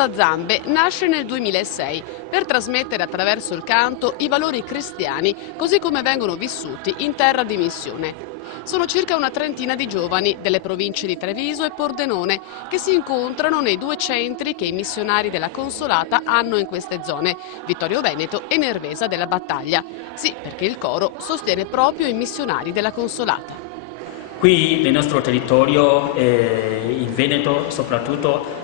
Consolata Zambe nasce nel 2006 per trasmettere attraverso il canto i valori cristiani così come vengono vissuti in terra di missione. Sono circa una trentina di giovani delle province di Treviso e Pordenone che si incontrano nei due centri che i missionari della Consolata hanno in queste zone, Vittorio Veneto e Nervesa della Battaglia. Sì, perché il coro sostiene proprio i missionari della Consolata. Qui nel nostro territorio, in Veneto soprattutto,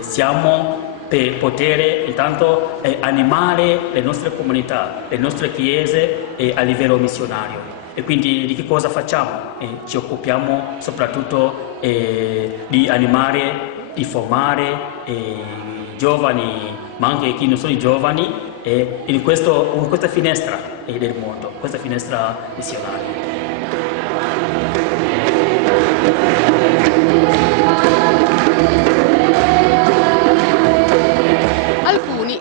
siamo per poter intanto animare le nostre comunità, le nostre chiese a livello missionario. E quindi di che cosa facciamo? Ci occupiamo soprattutto di animare, di formare i giovani, ma anche chi non sono i giovani, in questa finestra del mondo, questa finestra missionaria.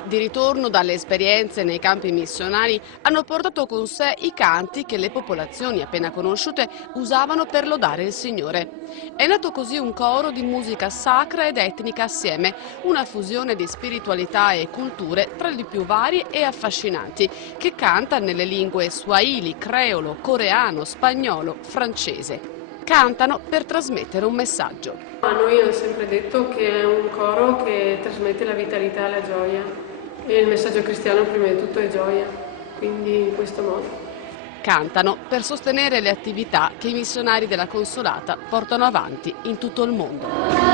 Di ritorno dalle esperienze nei campi missionari hanno portato con sé i canti che le popolazioni appena conosciute usavano per lodare il Signore. È nato così un coro di musica sacra ed etnica assieme, una fusione di spiritualità e culture tra le più varie e affascinanti, che canta nelle lingue swahili, creolo, coreano, spagnolo, francese. Cantano per trasmettere un messaggio. A noi hanno sempre detto che è un coro che trasmette la vitalità e la gioia. E il messaggio cristiano prima di tutto è gioia, quindi in questo modo. Cantano per sostenere le attività che i missionari della Consolata portano avanti in tutto il mondo.